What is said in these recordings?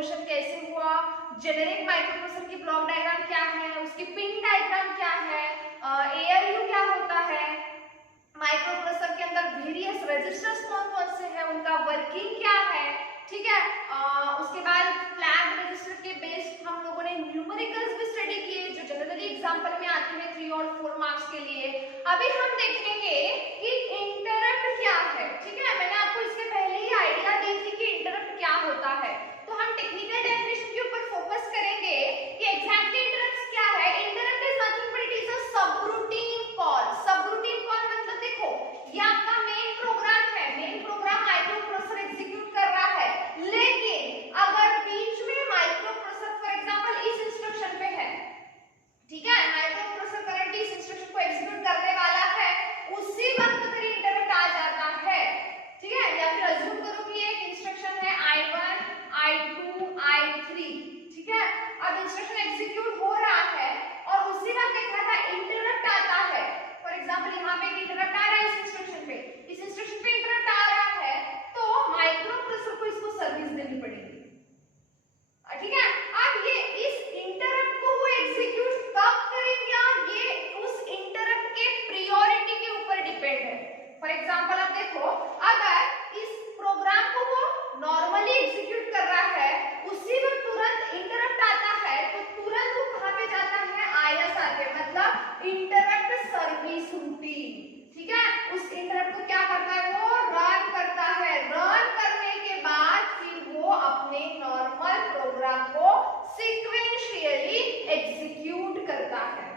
Evolution कैसे हुआ, generic microprocessor की ब्लॉक डायग्राम क्या है, उसकी पिन डायग्राम क्या है, एआरयू क्या होता है, माइक्रोप्रोसेसर के अंदर वेरियस रजिस्टर्स कौन कौन से हैं, उनका वर्किंग क्या है, ठीक है। उसके बाद फ्लैग रजिस्टर के बेस्ड हम लोगों ने न्यूमेरिकल्स भी स्टडी किए जो जनरली एग्जांपल में आते हैं 3 और 4 मार्क्स के लिए। अभी हम देखेंगे कि इंटरप्ट क्या है, ठीक है। मैंने आपको इसके पहले ही आइडिया दी थी कि इंटरप्ट क्या होता है, तो हम टेक्निकल डेफिनेशन के ऊपर फोकस करेंगे कि एग्जैक्टली इंटरप्ट क्या है। Interrupt is nothing but it is a subroutine call. Subroutine call मतलब देखो ये आपका मेन प्रोग्राम है, मेन प्रोग्राम माइक्रोप्रोसेसर एग्जीक्यूट कर रहा है, लेकिन अगर बीच में माइक्रोप्रोसेसर फॉर एग्जांपल इस इंस्ट्रक्शन पे है, ठीक है, माइक्रोप्रोसेसर करंट इस इंस्ट्रक्शन को एग्जीक्यूट करने वाला है, उसी वक्त अगर इंटरप्ट आ जाता है, ठीक है, या फिर अज्यूम करो कि एक इंस्ट्रक्शन है I1 I2 I3, ठीक है। अब इंस्ट्रक्शन एग्जीक्यूट हो रहा है और उसी वक्त एक इंटरप्ट आता है, फॉर एग्जांपल यहाँ पे एक इंटरप्ट आ रहा है इस इंस्ट्रक्शन पे, इस इंस्ट्रक्शन पे इंटरप्ट आ रहा है, तो माइक्रोप्रोसेसर को इसको सर्विस देनी पड़ेगी, ठीक है। अब ये इस इंटरप्ट को वो एग्जीक्यूट कब करेंगे, ये उस इंटरप्ट के प्रायोरिटी के ऊपर डिपेंड है। फॉर एग्जांपल आप देखो, अगर इस प्रोग्राम को वो नॉर्मली एग्जीक्यूट कर रहा है, उसी वक्त तुरंत इंटरप्ट आता है, तो तुरंत वो कहां पे जाता है, ISR पे, मतलब इंटरप्ट सर्विस रूटीन, ठीक है। उस इंटरप्ट को क्या करता है, वो रन करता है, रन करने के बाद फिर वो अपने नॉर्मल प्रोग्राम को सीक्वेंशियली एग्जीक्यूट करता है।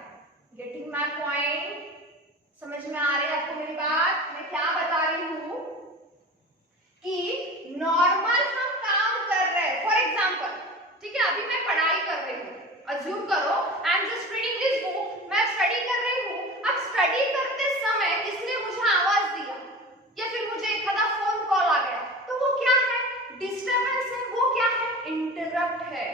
Getting my point? समझ में आ रही है आपको मेरी बात? मैं क्या बता रही हूं कि नॉर्मल हम काम कर रहे हैं, फॉर एग्जांपल, ठीक है, अभी मैं पढ़ाई कर रही हूँ, अज्यूम करो I am just reading this book, मैं स्टडी कर रही हूँ। अब स्टडी करते समय किसने मुझे आवाज दिया या फिर मुझे एक आधा फोन कॉल आ गया, तो वो क्या है, डिस्टरबेंस है, वो क्या है, इंटरप्ट है,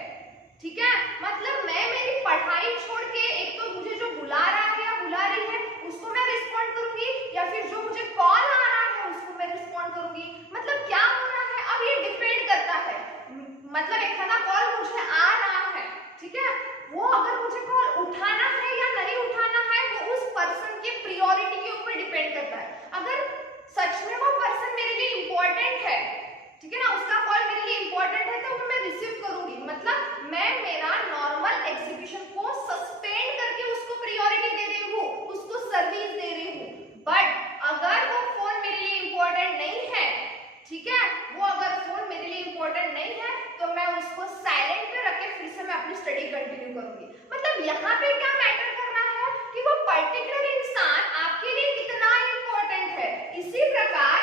ठीक है। मतलब मैं मेरी पढ़ाई छोड़ के एक तो मुझे जो बुला रहा है या बुला रही है उसको मैं रिस्पॉन्ड करूंगी, या फिर जो मुझे कॉल आ रहा है उसको मैं रिस्पॉन्ड करूंगी। मतलब क्या हो रहा है, अब ये डिपेंड करता है, मतलब एक आधा कॉल मुझे आ रहा है, ठीक है, वो अगर मुझे कॉल उठाना है या नहीं उठाना है वो उस पर्सन की प्रायोरिटी के ऊपर डिपेंड करता है। अगर सच में वो पर्सन मेरे लिए इंपॉर्टेंट है, ठीक है ना, उसका कॉल मेरे लिए इंपॉर्टेंट है, तो मैं रिसीव करूंगी, मतलब मैं मेरा नॉर्मल एग्जीक्यूशन को सस्पेंड करके उसको प्रायोरिटी दे रही हूँ, उसको सर्विस दे रही हूँ। बट अगर वो फोन मेरे लिए इंपॉर्टेंट नहीं है, ठीक है, वो अगर फोन मेरे लिए इंपॉर्टेंट नहीं है तो मैं उसको साइलेंट पे रख के फिर से मैं अपनी स्टडी कंटिन्यू करूंगी। मतलब यहाँ पे क्या मैटर कर रहा है कि वो पर्टिकुलर इंसान आपके लिए कितना इंपॉर्टेंट है। इसी प्रकार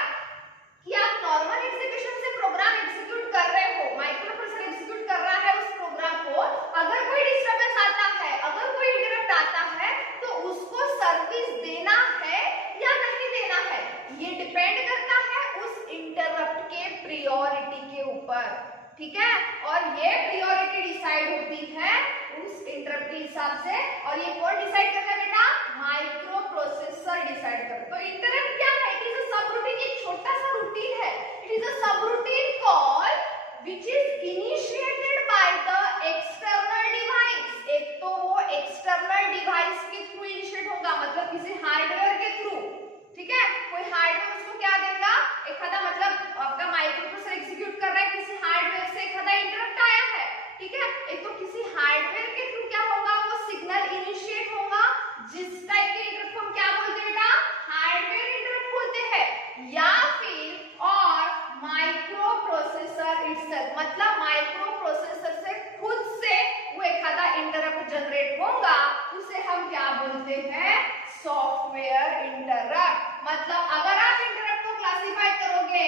कि आप नॉर्मल एग्जीक्यूशन से प्रोग्राम एग्जीक्यूट कर रहे हो, माइक्रोप्रोसेसर एग्जीक्यूट कर रहा है उस प्रोग्राम को, अगर कोई डिस्टरबेंस आता है, अगर कोई इंटरप्ट आता है, तो उसको सर्विस देना है या नहीं देना है, ये डिपेंड करता है उस इंटरप्ट के प्रायोरिटी के ऊपर, ठीक है। और ये प्रायोरिटी डिसाइड होती है उस इंटरप्ट के हिसाब से, और ये कौन डिसाइड करता है बेटा, माइक्रोप्रोसेसर डिसाइड करता है। तो इंटरप्ट क्या है, इट इज अ सबरूटीन, एक छोटा सा रूटीन है, it is a subroutine call which is initiated by the external device. एक तो वो एक्सटर्नल डिवाइस के थ्रू इनिशिएट होगा, मतलब किसी हार्डवेयर के थ्रू, ठीक है, कोई हार्डवेयर उसको क्या देगा, एक आधा, मतलब आपका माइक्रोप्रोसेसर एग्जीक्यूट कर रहा है, किसी हार्डवेयर से एक आधा इंटरप्ट आया है, ठीक है, एक तो किसी हार्डवेयर के थ्रू क्या होगा, वो सिग्नल इनिशिएट होगा, जिस टाइप के इंटरप्ट को हम क्या बोलते हैं बेटा, हार्डवेयर इंटरप्ट बोलते हैं, या फिर और माइक्रोप्रोसेसर इटसेल्फ, मतलब माइक्रोप्रोसेसर से खुद से वो एक आधा इंटरप्ट जनरेट होगा, उसे हम क्या बोलते हैं, सॉफ्टवेयर इंटरप्ट। मतलब अगर आप इंटरप्ट को क्लासिफाई करोगे,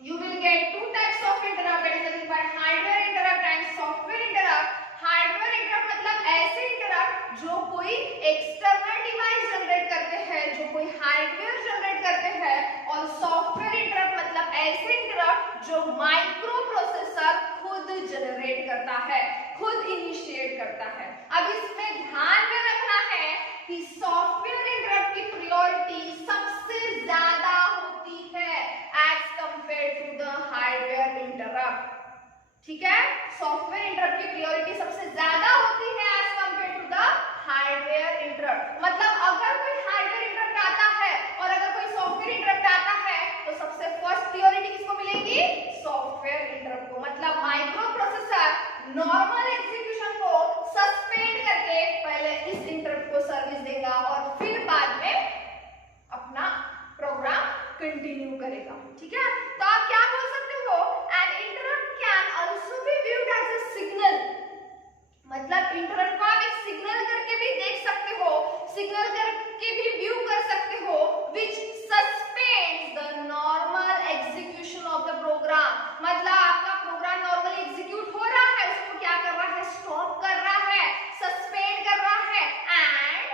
you will get two types of interrupt, that is nothing but hardware interrupt and software interrupt. Hardware interrupt मतलब ऐसे इंटरप्ट जो कोई एक्सटर्नल डिवाइस जनरेट करते हैं, जो कोई हार्डवेयर जनरेट करते हैं, और सॉफ्टवेयर इंटरप्ट मतलब ऐसे इंटरप्ट जो माइक्रोप्रोसेसर खुद जनरेट करता है, खुद इनिशिएट करता है। अब इसमें ध्यान में रखना है कि सॉफ्टवेयर इंटरप्ट की प्रायोरिटी सबसे ज्यादा होती है as compare to the hardware interrupt. ठीक है, सॉफ्टवेयर इंटरप्ट की प्रायोरिटी सबसे ज्यादा होती है as compare to the hardware interrupt. मतलब अगर कोई हार्डवेयर इंटरप्ट आता है और अगर कोई सॉफ्टवेयर इंटरप्ट आता है तो सबसे फर्स्ट प्रायोरिटी किसको मिलेगी? सॉफ्टवेयर इंटरप्ट को। मतलब माइक्रो प्रोसेसर नॉर्मल एग्जीक्यूशन को सस्पेंड करके पहले इस इंटरप्ट को सर्विस देगा और फिर बाद में अपना प्रोग्राम कंटिन्यू करेगा। ठीक है, तो आप क्या बोल सकते हो? An interrupt can also be viewed as a signal. मतलब इंटरप्ट को आप एक सिग्नल करके भी देख सकते हो, सिग्नल करके भी व्यू कर सकते हो, which suspends the normal execution of the program. मतलब आपका प्रोग्राम नॉर्मली एग्जीक्यूट हो रहा है, उसको क्या कर रहा है? स्टॉप कर रहा है, सस्पेंड कर रहा है and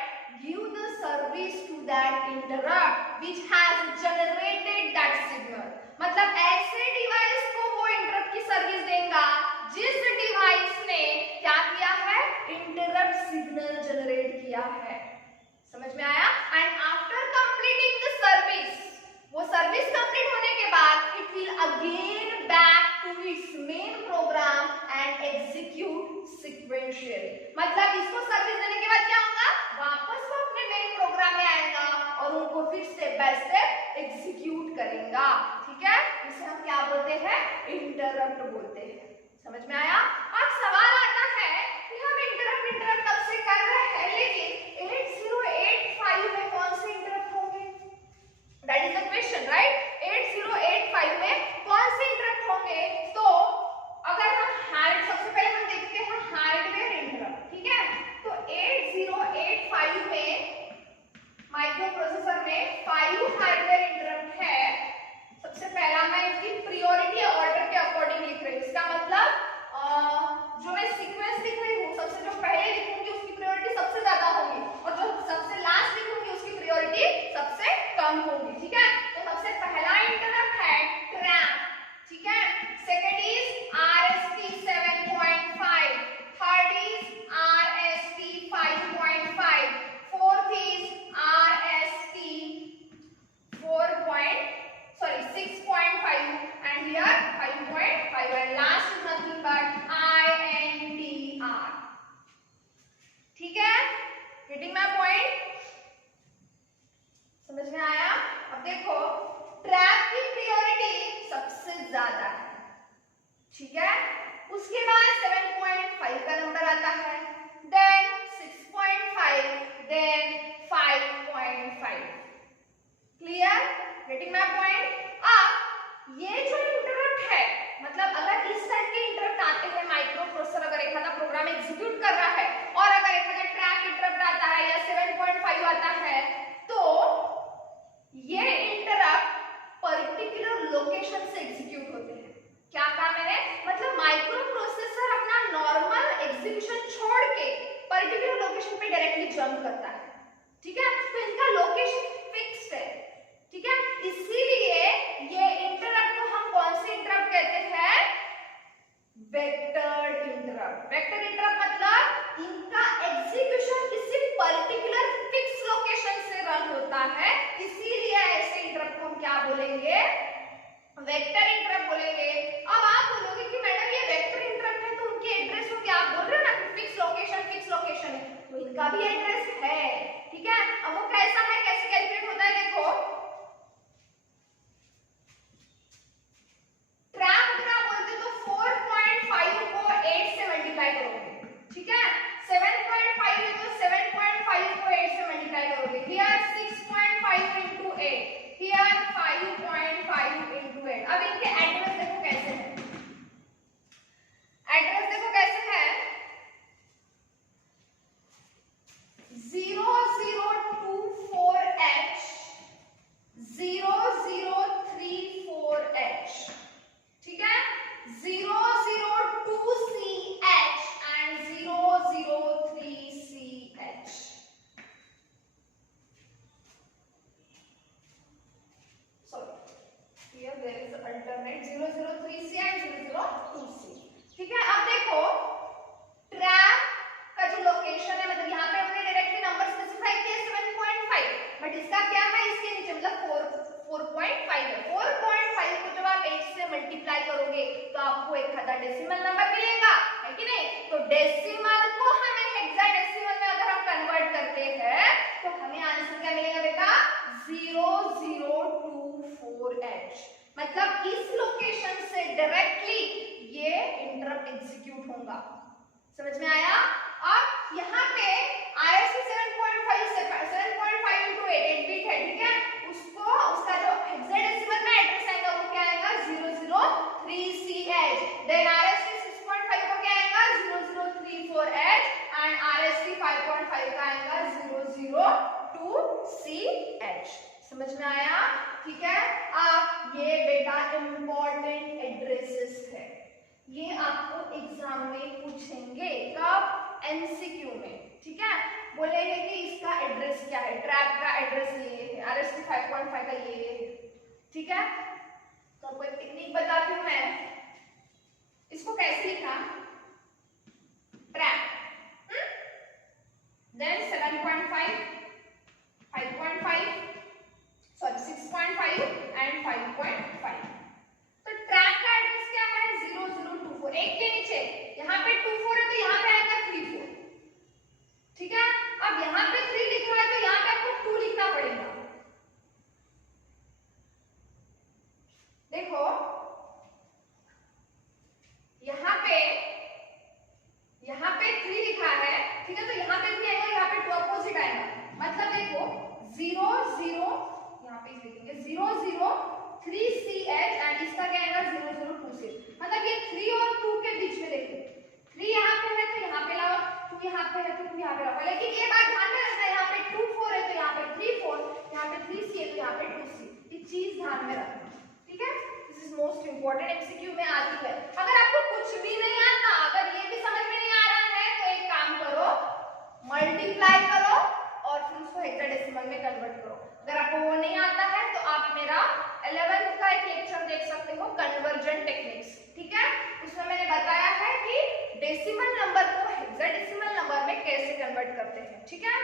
give the service to that interrupt which has generated that signal। मतलब ऐसे डिवाइस को वो इंटरप्ट की सर्विस देगा जिस डिवाइस ने क्या किया है? इंटरप्ट सिग्नल जनरेट किया है। समझ में आया? And after completing the service, वो सर्विस कंप्लीट होने के बाद it will again back to its main program and execute sequentially. मतलब इसको सर्विस देने के बाद क्या होगा? वापस वो अपने मेन प्रोग्राम में आएगा और उनको फिर स्टेप बाय स्टेप एग्जीक्यूट करेगा। ठीक है, इसे हम क्या बोलते हैं? इंटरप्ट बोलते हैं। समझ में आया? अब सवाल आता है कि हम इंटरप्ट तब से कर रहे हैं, लेकिन 8085 में कौन से इंटरप्ट होंगे? That is the question, right? 8085 में कौन से इंटरप्ट होंगे? तो अगर हम सबसे पहले हम देखते हैं हार्डवेयर इंटरप्ट। ठीक है, तो 8085 में माइक्रो प्रोसेसर में 5 हार्डवेयर इंटरप्ट है। सबसे पहला मैं इसकी प्रायोरिटी ऑर्डर के अकॉर्डिंग लिख रही हूँ। इसका मतलब जो मैं सीक्वेंस लिख रही हूँ, सबसे जो पहले लिखूंगी उसकी प्रायोरिटी सबसे ज्यादा होगी और जो सबसे लास्ट लिखूंगी उसकी प्रायोरिटी सबसे कम होगी। ठीक है, तो सबसे पहला इंटरप्ट है ट्रैप। ठीक है, second is RST 7.5, third is RST 5.5, fourth is RST 6.5 and here 5.5 and last is nothing but INTR। ठीक है, getting my point? समझ में आया? अब देखो ट्रैप की प्रायोरिटी सबसे ज्यादा है। ठीक है, उसके बाद 7.5 का नंबर आता है, then 6.5, then 5.5। Clear? Getting my point? अब ये जो इंटरप्ट है, मतलब अगर इस टाइप के इंटरप्ट आते हैं माइक्रो प्रोसेसर, अगर एक आधा प्रोग्राम एग्जीक्यूट कर रहा है और अगर एक आधा ट्रैप इंटरप्ट आता है या 7.5 आता है, तो ये इंटरप्ट पर्टिकुलर लोकेशन से एग्जीक्यूट होते हैं। क्या कहा मैंने? मतलब माइक्रो प्रोसेसर अपना नॉर्मल एग्जीक्यूशन छोड़ के पर्टिकुलर लोकेशन पे डायरेक्टली जंप करता है। ठीक है, तो इनका लोकेशन फिक्स्ड है। ठीक है, इसीलिए ये इंटरप्ट को हम कौन से इंटरप्ट कहते हैं? Vectored interrupt. वेक्टर इंटरप्ट मतलब इनका एग्जीक्यूशन किसी पर्टिकुलर फिक्स लोकेशन से रन होता है, इसीलिए ऐसे इंटरप्ट को हम क्या बोलेंगे? वेक्टर इंटरप्ट बोलेंगे। अब आप बोलोगे कि मैडम ये वेक्टर इंटरप्ट है तो उनके एड्रेस को क्या बोल रहे हो ना, फिक्स लोकेशन है, तो इनका भी एड्रेस है। ठीक है, अब वो कैसा है, कैसे कैलकुलेट होता है? देखो ट्रैप अगर आप बोलते तो 4.5 को 8 से मल्टीप्लाई करोगे। ठीक है, 7.5 है तो 7.5 को 8 से मल्टीप्लाई करोगे। Here 6.5 into 8, here 5.5 into 8। अब इनके एड्रेस देखो कैसे है, एड्रेस देखो कैसे है, 0024H, 0034H। ठीक है, 002CH and 003CH। sorry, here there is alternate 003C and 002C। ठीक है, अब देखो ट्रैप का जो लोकेशन है, मतलब यहाँ पे हमने डायरेक्टली नंबर स्पेसिफाई किया 7.5, बट इसका क्या है? इसके नीचे मतलब 4.5 है। 4.5 को जब आप 8 से मल्टीप्लाई करोगे तो आपको एक खाता डेसिमल नंबर मिलेगा, है कि नहीं? तो डेसिमल को हमें हेक्साडेसिमल में अगर हम कन्वर्ट करते हैं तो हमें आंसर क्या मिलेगा बेटा? 0024H। मतलब इस लोकेशन से डायरेक्टली ये इंटरप्ट एग्जीक्यूट होगा। समझ में आया? अब यहाँ पे RST 7.5 से 7.5 into 8 बिट है, ठीक है? उसको उसका जो हेक्साडेसिमल में एड्रेस आएगा वो क्या आएगा? 003CH। देन RST 6.5 को क्या आएगा? 0034H एंड RST 5.5 का आएगा 002CH। समझ में आया? ठीक है? अब ये बेटा इंपॉर्टेंट एड्रेसेस है, ये आपको एग्जाम में पूछेंगे। कब? एमसीक्यू में, ठीक है? बोलेंगे कि इसका एड्रेस क्या है, ट्रैप का एड्रेस ये है, RST 5.5 का ये है, ठीक है? तो आपको एक टेक्निक बताती हूँ मैं, इसको कैसे लिखा? Trap, then 7.5, 5.5, sorry 6.5 and 5.5। तो ट्रैप का एड्रेस क्या है? 0024। एक के नीचे यहाँ पे 24 है तो यहाँ पे आएगा 34, ठीक है? अब यहाँ पे 3 लिख रहा है तो यहाँ पे आपको 2 लिखना पड़ेगा। देखो यहाँ पे 3 लिखा है, ठीक है? तो यहाँ पे 3 आएगा, यहाँ पे 2 अपोजिट आएगा। मतलब देखो 0 0 यहाँ पे लिखेंगे 003CH एंड इसका क्या आएगा? 002CH। मतलब ये 3 और 2 के बीच में देखो 3 यहाँ पे है तो यहाँ पे लाओ, 2 यहाँ पे है तो 2 यहाँ पे लाओ। लेकिन ये बात ध्यान में रखना, यहाँ पे 2 4 है तो यहाँ पे 3 4, यहाँ पे 3 C है तो यहाँ पे 2 C। ये चीज ध्यान में रखना, ठीक है? This is most important, MCQ में आती है। अगर आपको कुछ भी नहीं आता, अगर ये भी समझ में नहीं आ रहा है तो एक काम करो, मल्टीप्लाई करो और फिर उसको हेक्साडेसिमल में कन्वर्ट करो। अगर आपको वो नहीं आता है तो आप मेरा 11th का एक लेक्चर देख सकते हो, कन्वर्जन टेक्निक्स, ठीक है? उसमें मैंने बताया है कि डेसिमल नंबर को हेक्साडेसिमल नंबर में कैसे कन्वर्ट करते हैं, ठीक है?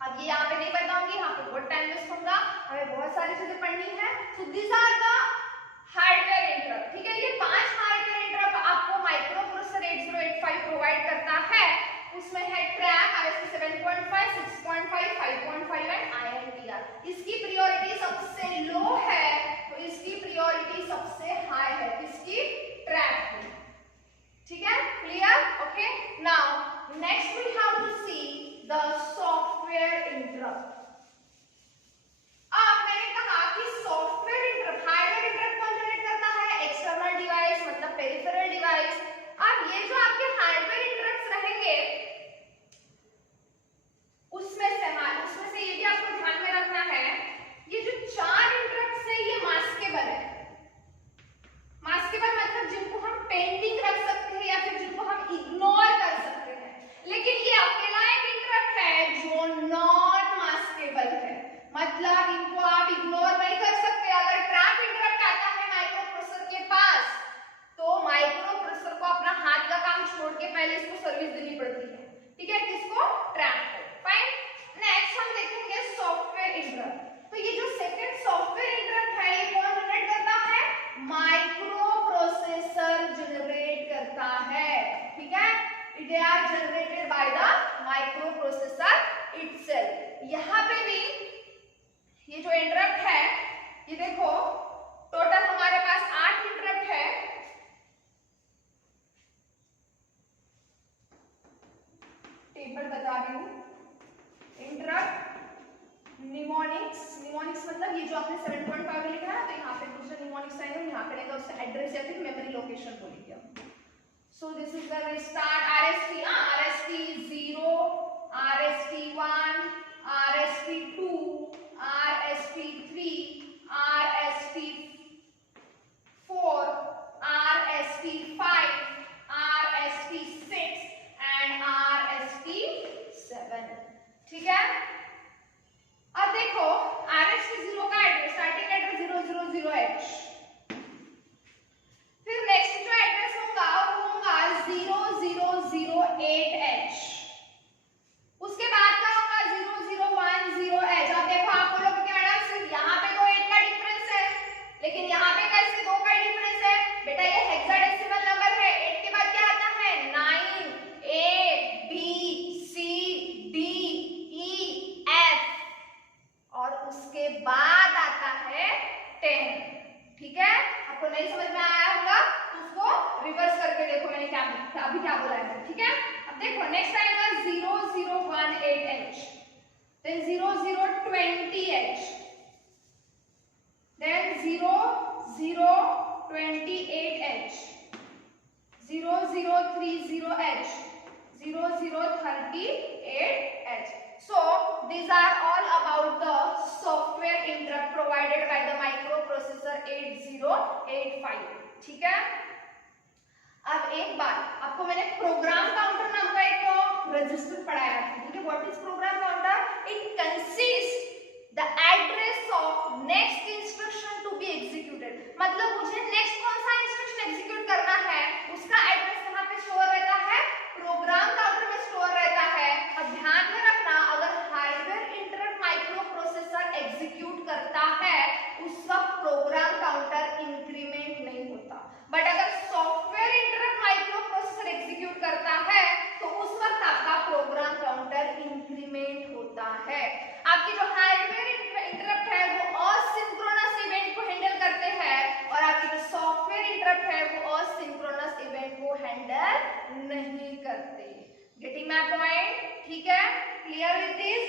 अब ये यहाँ पे नहीं बताऊंगी, यहाँ पे बहुत टाइम वेस्ट होगा, हमें बहुत सारी चीजें पढ़नी है। So this are the hardware interrupt, ठीक है? ये 5 हार्डवेयर इंटरप्ट आपको माइक्रोप्रोसेसर 8085 प्रोवाइड करता है। उसमें है ट्रैप, RST 7.5, 6.5, 5.5 एंड INTR। इसकी प्रायोरिटी सबसे लो है तो इसकी प्रायोरिटी सबसे हाई है, किसकी? ट्रैप की, ठीक है? Clear? Okay, now next we have to see the software interrupt. अब मैंने कहा कि सॉफ्टवेयर इंटरप्ट, हार्डवेयर इंटरप्ट कौन जनरेट करता है? एक्सटर्नल डिवाइस, मतलब पेरिफेरल डिवाइस। अब ये जो आपके हार्डवेयर इंटरप्ट्स रहेंगे उसमें से ये भी आपको ध्यान में रखना है, ये जो 4 इंटरप्ट्स है ये मास्केबल है। मास्केबल मतलब जिनको हम पेंडिंग रख सकते हैं या फिर जिनको हम इग्नोर कर सकते हैं। लेकिन ये अकेला एक इंटरप्ट है जो नॉन मास्केबल है, मतलब इनको आप इग्नोर नहीं कर सकते। अगर ट्रैप इंटरप्ट आता है माइक्रोप्रोसेसर के पास तो माइक्रोप्रोसेसर को अपना हाथ का काम छोड़ के पहले इसको सर्विस देनी पड़ती है, ठीक है? किसको? ट्रैप को। फाइन, नेक्स्ट हम देखेंगे सॉफ्टवेयर इंटरप्ट। तो ये जो सेकंड सॉफ्टवेयर इंटरप्ट है ये कौन जनरेट करता है? माइक्रोप्रोसेसर जनरेट करता है, ठीक है? They are generated by the microprocessor itself. यहाँ पे भी ये जो इंटरप्ट है ये देखो टोटल हमारे पास 8 इंटरप्ट है। टेबल बता रही हूँ, इंटरप्ट निमोनिक्स, निमोनिक्स मतलब ये जो आपने 7.5 में लिखा है तो यहाँ पे दूसरा निमोनिक्स आएगा, यहाँ पे रहेगा उसका एड्रेस या फिर मेमोरी लोकेशन बोलेंगे हम। सो this is the start RST, RST 0, RST 1, RST 2, RST 3, RST 4, RST 5, RST 6 and RST 7, ठीक है? अब देखो RST 0 का एड्रेस, स्टार्टिंग एड्रेस 000H, फिर नेक्स्ट जो एड्रेस होगा वो होगा 0008H, उसके बाद का होगा 001 आपको नहीं समझ में आया होगा तो उसको रिवर्स करके देखो मैंने क्या अभी क्या बोला है, ठीक है। अब देखो नेक्स्ट आएगा 0018H, then 0020H, then 0028H, 0030H, 0038H. So these are all about the software interrupt provided by the microprocessor 8085, ठीक है। अब एक बार आपको मैंने प्रोग्राम काउंटर नाम का एक रजिस्टर पढ़ाया था, ठीक है। What is program counter? It consist the address of next instruction to be executed, मतलब मुझे नेक्स्ट कौन सा इंस्ट्रक्शन एग्जीक्यूट करना है उसका एड्रेस कहां पे स्टोर रहता है? प्रोग्राम काउंटर में स्टोर रहता है। अब ध्यान में रखना, अगर हार्डवेयर इंटरप्ट माइक्रोप्रोसेसर एग्जीक्यूट करता है उस वक्त प्रोग्राम काउंटर इंक्रीमेंट नहीं होता, बट अगर सॉफ्टवेयर इंटरप्ट माइक्रोप्रोसेसर एग्जीक्यूट करता है तो उस वक्त आपका प्रोग्राम काउंटर इंक्रीमेंट होता है। आपकी जो हार्डवेयर इंटरप्ट है वो असिंक्रोनस इवेंट को हैंडल करते हैं और आपकी जो सॉफ्टवेयर इंटरप्ट है वो असिंक्रोनस इवेंट को हैंडल नहीं करते। Getting my point? ठीक है, clear with this?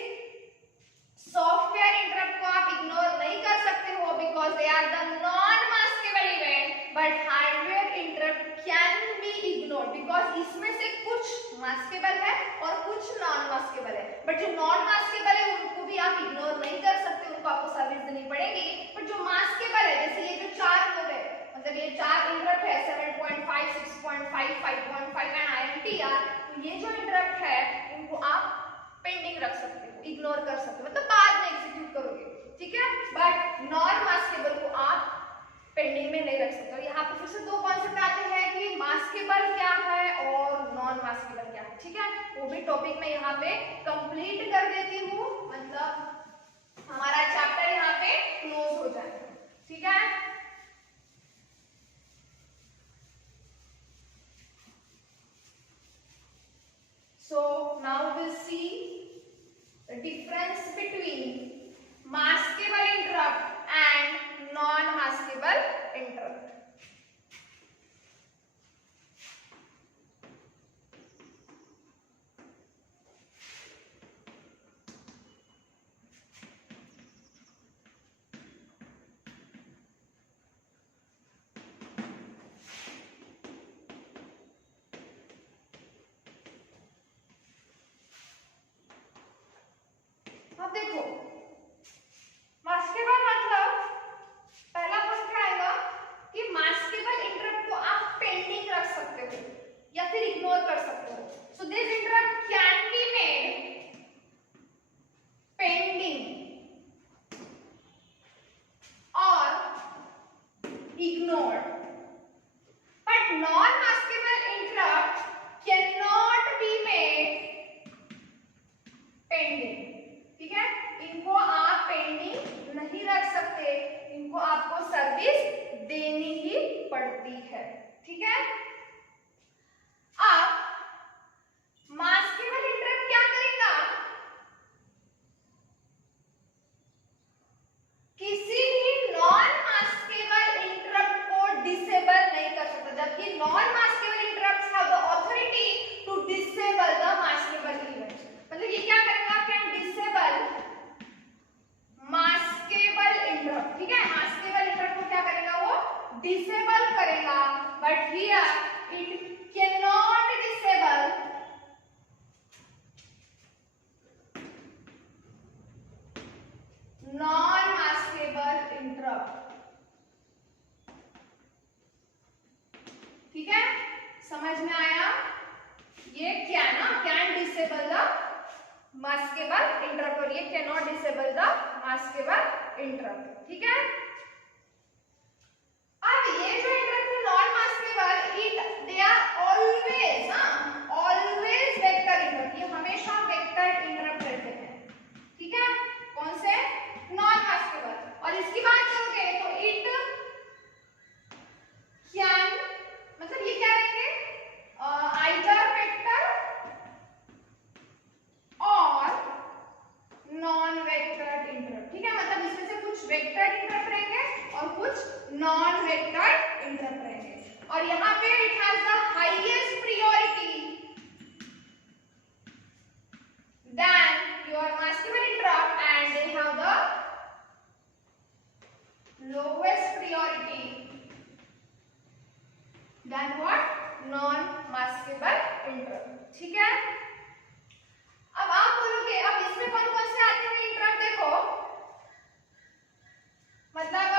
Software interrupt को आप इग्नोर नहीं कर सकते हो because they are the non maskable event, but hardware interrupt can be ignored because इसमें से कुछ मास्केबल है और कुछ नॉन मास्केबल है। बट जो नॉन मास्केबल है उनको भी आप इग्नोर नहीं कर सकते, उनको आपको सर्विस देनी पड़ेगी। बट जो मास्केबल है, जैसे ये जो चार लोग है, मतलब ये चार इंटरप्ट है 7.5, 6.5, 5.5 एंड INTR, तो ये जो इंटरप्ट है इनको आप पेंडिंग रख सकते हो, इग्नोर कर सकते हो, मतलब बाद में एग्जीक्यूट करोगे, ठीक है। बट नॉन मास्केबल को आप पेंडिंग में नहीं रख सकते। और यहाँ पे फिर से दो कॉन्सेप्ट आते हैं कि मास्केबल क्या है और नॉन मास्केबल क्या है, ठीक है। वो भी टॉपिक में यहाँ पे कंप्लीट कर देती हूँ, मतलब हमारा चैप्टर यहाँ पे क्लोज हो जाएगा, ठीक है। So now we'll see the difference between maskable interrupt and non-maskable interrupt. अब देखो मास्केबल मतलब पहला क्वेश्चन क्या आएगा कि मास्केबल इंटरप्ट को आप पेंडिंग रख सकते हो या फिर इग्नोर कर सकते हो। So this interrupt can be made pending और ignored, but non maskable interrupt cannot be made pending, ठीक है। इनको आप पेंडिंग नहीं रख सकते, इनको आपको सर्विस देनी ही पड़ती है, ठीक है। अब मास्केबल इंटरप्ट क्या करेगा? किसी भी नॉन मास्केबल इंटरप्ट को डिसेबल नहीं कर सकता, जबकि non maskable interrupts have the authority to disable the maskable event. मतलब ये क्या करेगा? कैन डिसेबल मास्केबल इंटरप्ट, ठीक है। मास्केबल इंटरप्ट को क्या करेगा? वो डिसेबल करेगा, but here it can not disable non maskable interrupt, ठीक है। समझ में आया? ये क्या ना, can disable the maskable interrupt और ये can not disable the maskable interrupt, ठीक है। अब ये जो इंटरप्ट है non maskable, it they are always always vector interrupt, ये हमेशा वेक्टर इंटरप्ट रहते हैं, ठीक है। कौन से? Non maskable. और इसकी बात करोगे तो इट कैन, मतलब ये क्या रहेंगे? आइदर वेक्टर और नॉन वेक्टर इंटरप्ट, ठीक है। मतलब इसमें से कुछ वेक्टर इंटरप्ट रहेगा नॉन वेक्टर इंटरप्ट रहेंगे। और यहाँ पे it has the highest priority than your maskable interrupt and they have the lowest priority than what? Non-maskable interrupt। ठीक है, अब आप बोलोगे अब इसमें कौन कौन से आते हैं इंटरप्ट, देखो मतलब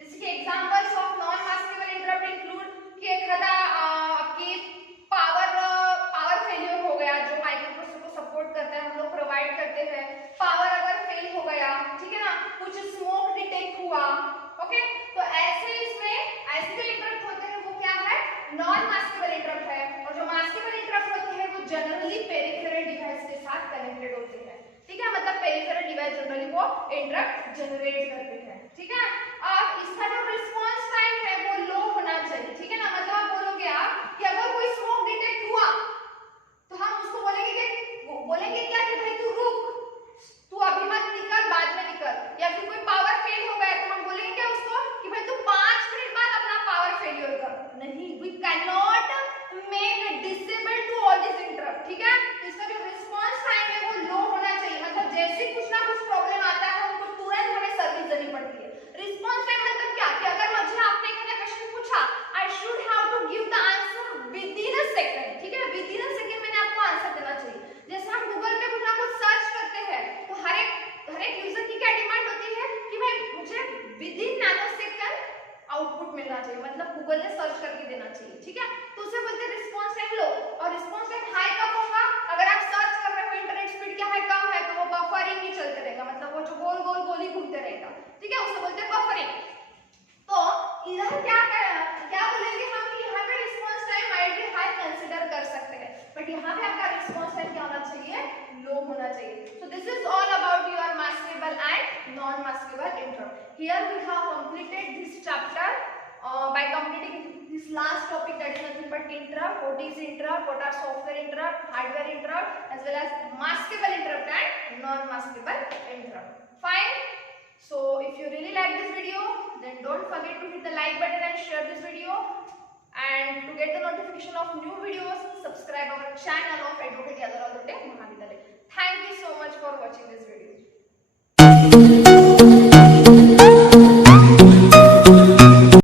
इसके examples of non maskable interrupt include कि एक आपकी पावर फेलियर हो गया, जो माइक्रोप्रोसेसर को सपोर्ट करता है, हम लोग प्रोवाइड करते हैं। पावर अगर फेल हो गया, ठीक है ना, कुछ स्मोक डिटेक्ट हुआ, ओके, तो ऐसे इसमें ऐसे जो इंटरप्ट होते हैं वो क्या है? नॉन मास्केबल इंटरप्ट है। और जो मास्केबल इंटरप्ट होते हैं वो जनरली पेरिफेरल डिवाइस के साथ कनेक्टेड होते हैं। ठीक है, मतलब पेरिफेरल डिवाइस जनरली वो इंटरप्ट जनरेट करते हैं। ठीक है, अब इसका जो रिस्पांस टाइम है वो लो होना चाहिए। ठीक है ना, मतलब आप बोलोगे आप कि अगर कोई स्मोक डिटेक्ट हुआ तो हम उसको बोलेंगे क्या कि भाई तू रुक, तू अभी मत निकल, बाद में निकल। या फिर कोई पावर फेल हो गया तो हम बोलेंगे क्या उसको कि भाई तू 5 मिनट बाद अपना पावर फेलियर कर। नहीं, we can not make disable to all this interrupt. ठीक है, इसका जो रिस्पांस टाइम है वो लो होना चाहिए, मतलब जैसे कुछ ना कुछ प्रॉब्लम आता है उनको तुरंत हमें सर्विस देनी पड़ती है। रिस्पांस टाइम मतलब क्या कि अगर मुझे आपने एक क्वेश्चन पूछा, I should have to give the answer within a second. ठीक है, विद इन अ सेकंड मैंने आपको आंसर देना चाहिए। जैसे हम गूगल पे कुछ ना कुछ सर्च करते हैं तो हर एक यूजर की क्या डिमांड होती है कि भाई मुझे with in nano second output मिलना चाहिए, मतलब गूगल ने सर्च करके देना चाहिए। ठीक है, तो उसे बोलते हैं रिस्पांस टाइम लो। और रिस्पांस टाइम हाई कब होगा? अगर आप सर्च कर रहे हो, इंटरनेट स्पीड क्या है, कम है, तो वो बफरिंग ही चलते रहेगा, मतलब वो जो गोल गोल गोली घूमते रहेगा। ठीक है, उसे बोलते हैं बफरिंग। तो इधर क्या बोलेंगे हम कि यहाँ पे response time might be high consider कर सकते हैं, बट यहाँ पे आपका रिस्पांस टाइम क्या होना चाहिए? लो होना चाहिए। So this is all about your maskable and non maskable interrupt. Here we have completed this chapter by completing this last topic, that is nothing but interrupt. What is interrupt, what are software interrupt, hardware interrupt, as well as maskable interrupt and non-maskable interrupt. Fine. So if you really like this video, then don't forget to hit the like button and share this video. And to get the notification of new videos, subscribe our channel of Advocate Yadar.